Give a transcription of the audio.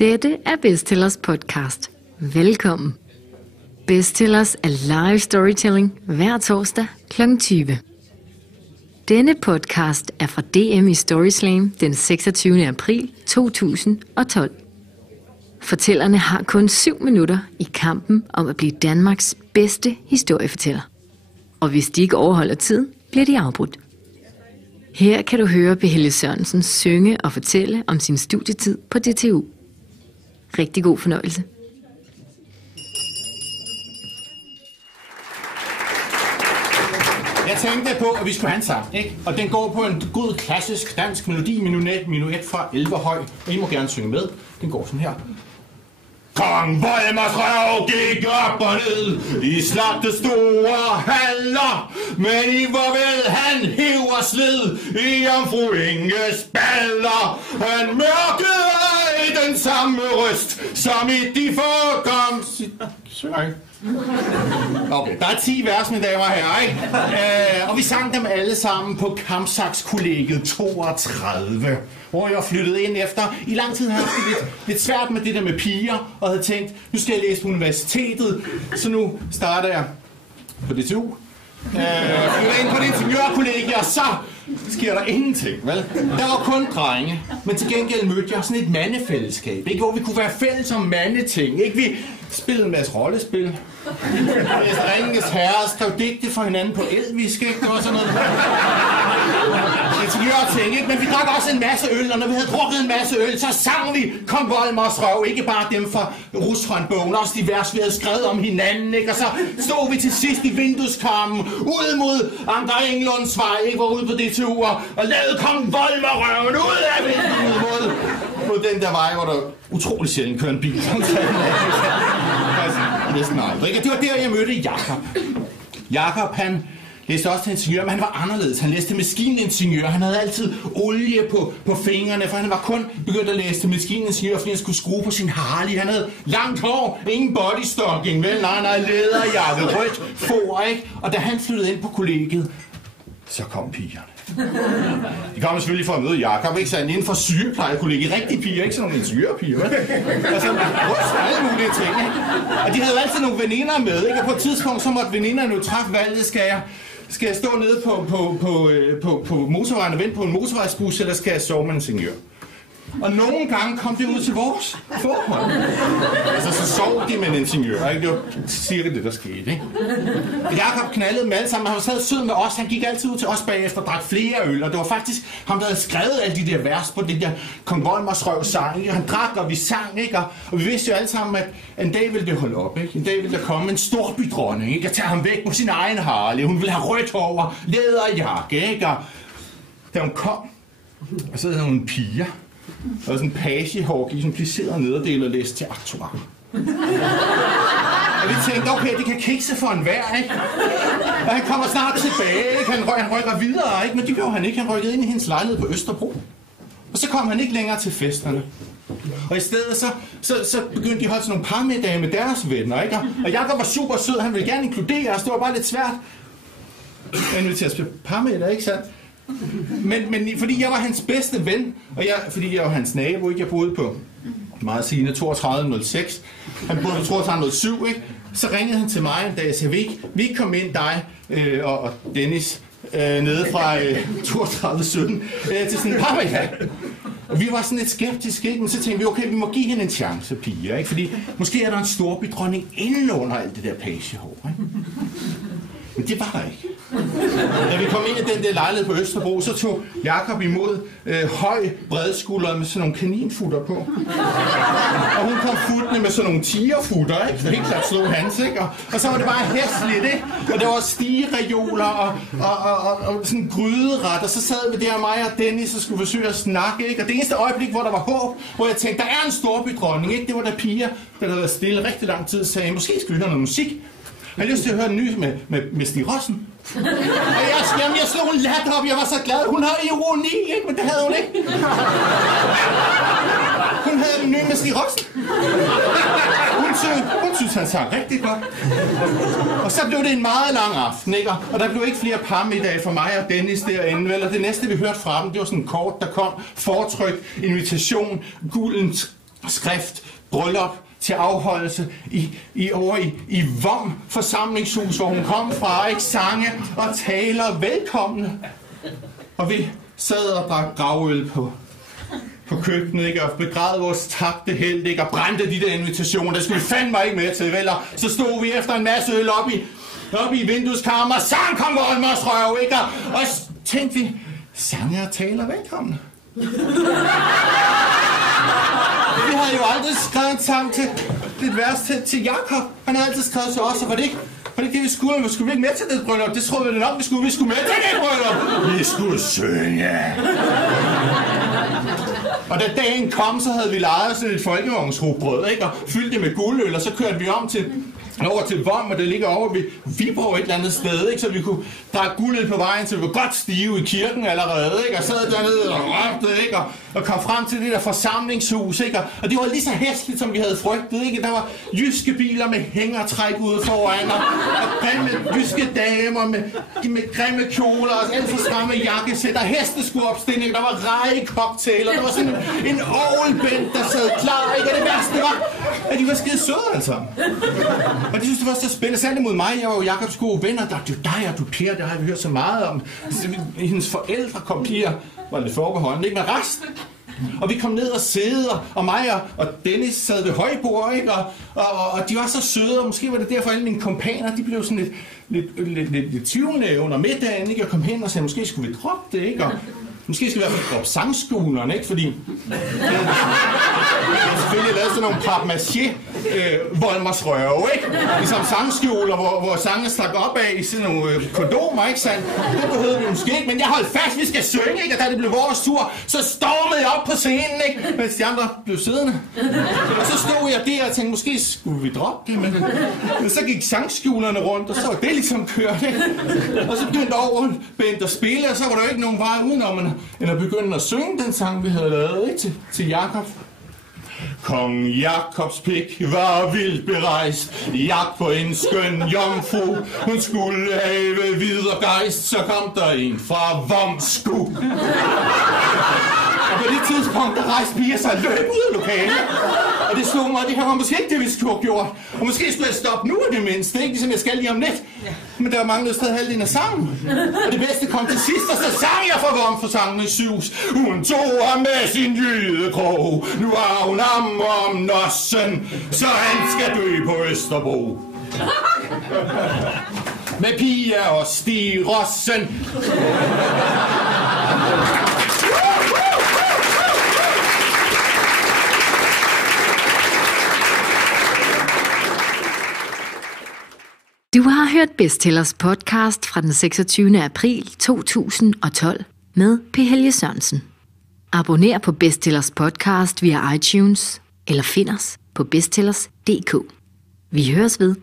Dette er Bestsellers podcast. Velkommen. Bestsellers er live storytelling hver torsdag kl. 20. Denne podcast er fra DM i Storyslam den 26. april 2012. Fortællerne har kun 7 minutter i kampen om at blive Danmarks bedste historiefortæller. Og hvis de ikke overholder tiden, bliver de afbrudt. Her kan du høre Behelle Sørensen synge og fortælle om sin studietid på DTU. Rigtig god fornøjelse. Jeg tænkte på, at vi skulle have en sang, ikke? Og den går på en god klassisk dansk melodi, minuet fra Elverhøj. Og I må gerne synge med. Den går sådan her. Kong Volmers røv gik op og ned i slagte store haller, men i hvor vel han hiver slid i Jomfru Inges baller. Han mørkede i den samme røst, som i de forekom... Okay, der er 10 vers, mine damer og herrer, ikke? Og vi sang dem alle sammen på Kampsax-kollegiet 32, hvor jeg var flyttet ind efter. I lang tid havde jeg haft lidt svært med det der med piger, og havde tænkt, nu skal jeg læse på universitetet, så nu starter jeg på DTU. Flytter ind på det ingeniørkollegie, og så sker der ingenting, vel? Der var kun drenge, men til gengæld mødte jeg sådan et mandefællesskab, ikke? Hvor vi kunne være fælles om mandeting, ikke? Vi spillede en masse rollespil. Ringenes Herre skrev digte for hinanden på elvisk, ikke? Det var sådan noget. Ingeniørting, ikke? Men vi drak også en masse øl, og når vi havde drukket en masse øl, så sang vi Kong Volmers røv. Ikke bare dem fra Rusthåndbogen, også de vers, vi havde skrevet om hinanden, ikke? Og så stod vi til sidst i vindueskarmen, ud mod Anker Englunds vej, ikke? Hvor ude på DTU, og lavede Kong Volmer røven ud af vinduet mod den der vej, hvor der utrolig sjældent kører en bil. Næsten aldrig. Og det var der, jeg mødte Jakob. Jakob, han læste også til ingeniør, men han var anderledes. Han læste maskiningeniør. Han havde altid olie på fingrene, for han var kun begyndt at læse til maskiningeniør, fordi han skulle skrue på sin Harley. Han havde langt hår, ingen bodystocking, vel? Nej, læderjakke, rødt for, ikke? Og da han flyttede ind på kollegiet, så kom pigerne. De kom selvfølgelig for at møde Jakob, ikke? Så han inden for sygeplejekollegiet. Rigtige piger, ikke sådan nogle ingeniørpiger, vel? Altså, alle mulige ting, ikke? Og de havde jo altid nogle veninder med, ikke? Og på et tidspunkt, så måtte veninderne jo træffe valget, skal jeg stå nede på motorvejen og vente på en motorvejsbus, eller skal jeg sove med en ingeniør? Og nogle gange kom det ud til vores forhold. Altså, så sov de med en ingeniør, ikke? Det var cirka det, der skete, ikke? Jakob knaldede dem alle sammen, han var stadig sød med os, han gik altid ud til os bagefter og drak flere øl, og det var faktisk ham, der havde skrevet alle de der vers på det der Kong Volmers røv sang, ikke? Han drak, og vi sang, ikke? Og vi vidste jo alle sammen, at en dag ville det holde op, ikke? En dag ville der komme en storbydronning, ikke? Og tage ham væk på sin egen Harley, hun ville have rødt hår, læderjakke, ikke? Og da hun kom, og så havde hun en piger. Og sådan en pagehår gik sådan pliceret nederdel og læste til aktuar. Og vi tænkte, okay, det kan kikse for en vær, ikke? Og han kommer snart tilbage, ikke? Han rykker videre, ikke? Men det gjorde han ikke. Han rykkede ind i hendes lejlighed på Østerbro. Og så kom han ikke længere til festerne. Og i stedet så begyndte de at holde sådan nogle parmiddage med deres venner, ikke? Og Jakob var super sød, han ville gerne inkludere os. Det var bare lidt svært at invitere os til parmiddag, ikke sandt? Men fordi jeg var hans bedste ven, og fordi jeg var hans nabo, ikke? Jeg boede på meget sigende 3206, han boede på 3207, ikke? Så ringede han til mig en dag og sagde, vi ikke kom ind dig og Dennis nede fra 3217 til sådan en parmiddag. Og vi var sådan lidt skeptiske, ikke? Men så tænkte vi, okay, vi må give hende en chance, piger, ikke? Fordi måske er der en storbydronning inden under alt det der pagehår, ikke? Men det var der ikke. Da vi kom ind i den der lejlighed på Østerbro, så tog Jakob imod høj bredskulder med sådan nogle kaninfutter på. Og hun kom futtende med sådan nogle tigerfutter, ikke? Det helt klart slog hans, ikke? Og så var det bare hæsligt, ikke? Og der var stigereoler og sådan en gryderet, og så sad vi der, mig og Dennis, og skulle forsøge at snakke, ikke? Og det eneste øjeblik, hvor der var håb, hvor jeg tænkte, der er en storbydronning, ikke? Det var der piger, der havde været stille rigtig lang tid, sagde, måske skal vi høre noget musik. Jeg havde lyst til at høre den nye med Stig Rossen. Og jeg slog en latter op, jeg var så glad. Hun havde ironi, ikke? Men det havde hun ikke. Hun havde den nye med Stig Rossen. Hun synes, han sang rigtig godt. Og så blev det en meget lang aften, ikke? Og der blev ikke flere parmiddage for mig og Dennis derinde, vel? Og det næste, vi hørte fra dem, det var sådan en kort, der kom. Fortryk, invitation, gulden skrift, bryllup til afholdelse over i Vom forsamlingshus, hvor hun kom fra, ikke, sange og taler velkomne. Og vi sad og drak gravøl på køkkenet, ikke, og begræd vores tabte held, ikke, og brændte de der invitationer. Det skulle vi fandme ikke med til, vel? Og så stod vi efter en masse øl op i vindueskarmen, og sang kom Volmers røv, ikke? Og så tænkte vi, sange og taler velkomne. Vi havde jo aldrig skrevet en sang til et vers til Jakob. Han havde altid skrevet til os, og var det ikke det, vi skulle? Vi skulle ikke med til det bryllup. Det troede vi nok, vi skulle. Vi skulle med til det bryllup. Vi skulle synge. Og da dagen kom, så havde vi lejet sådan et folkevognsrugbrød, ikke? Og fyldt det med guldøl, og så kørte vi over til Vom, og det ligger over ved Viborg et eller andet sted, ikke? Så vi kunne drikke guldøl på vejen, så vi var godt stive i kirken allerede, ikke? Og sad dernede og råbte, ikke? Og kom frem til det der forsamlingshus, ikke? Og det var lige så hæsligt, som vi havde frygtet, ikke? Der var jyske biler med hængertræk ude foran, og grimme jyske damer med grimme kjoler, og alt for stramme jakkesæt, og hesteskuopstilling, der var rejecocktail, der var sådan en orgelband, der sad klar, ikke? Og det værste var, at de var skide søde, altså. Og de synes, det var så spændende. Særligt mod mig. Jeg var jo Jakobs gode venner. Du dig og du Per, der har vi hørt så meget om. Hendes forældre kom piger, var lidt forbeholdende, ikke? Men resten. Og vi kom ned og sæde, og mig og Dennis sad ved højbord, ikke? Og de var så søde, og måske var det derfor, alle mine kompaner, de blev sådan lidt tvivlende under middagen, ikke? Jeg kom hen og sagde, måske skulle vi droppe det, ikke? Og måske skal vi i hvert fald droppe sangskolerne, ikke? Fordi jeg selvfølgelig lavet sådan nogle papmaché Volmers røve, ikke? Ligesom sangskjoler, hvor sangen stak op af i sådan nogle kondomer, ikke sandt? Det behøvede vi måske ikke, men jeg holdt fast, vi skal synge, ikke? Og da det blev vores tur, så stormede jeg op på scenen, ikke? Mens de andre blev siddende. Og så stod jeg der og tænkte, måske skulle vi droppe det, men så gik sangskjolerne rundt, og så var det ligesom kørt, ikke? Og så begyndte overbændt at spille, og så var der jo ikke nogen vej udenom end at begynde at synge den sang, vi havde lavet, ikke? Til Jakob. Kong Jakobs pik var vildt berejst, jagt på en skøn jomfru. Hun skulle have videre gejst, så kom der en fra Vomsku. Og på det tidspunkt, der rejste piger sig og løb ud af lokalet. Og det slog mig, det her var måske ikke det, vi skulle have gjort. Og måske skulle jeg stoppe nu af det mindste, ikke? Ligesom jeg skal lige om lidt. Men der manglede stadig halvdelen af sangen. Og det bedste kom til sidst, og så sang jeg for Vom for sangenes hus. Hun tog ham med sin jydekrog. Nu har hun ham om nossen, så han skal dø på Østerbro. Med Pia og Stig Rossen. Du har hørt Bestsellers podcast fra den 26. april 2012 med P. Helge Sørensen. Abonner på Bestsellers podcast via iTunes eller find os på bestsellers.dk. Vi høres ved.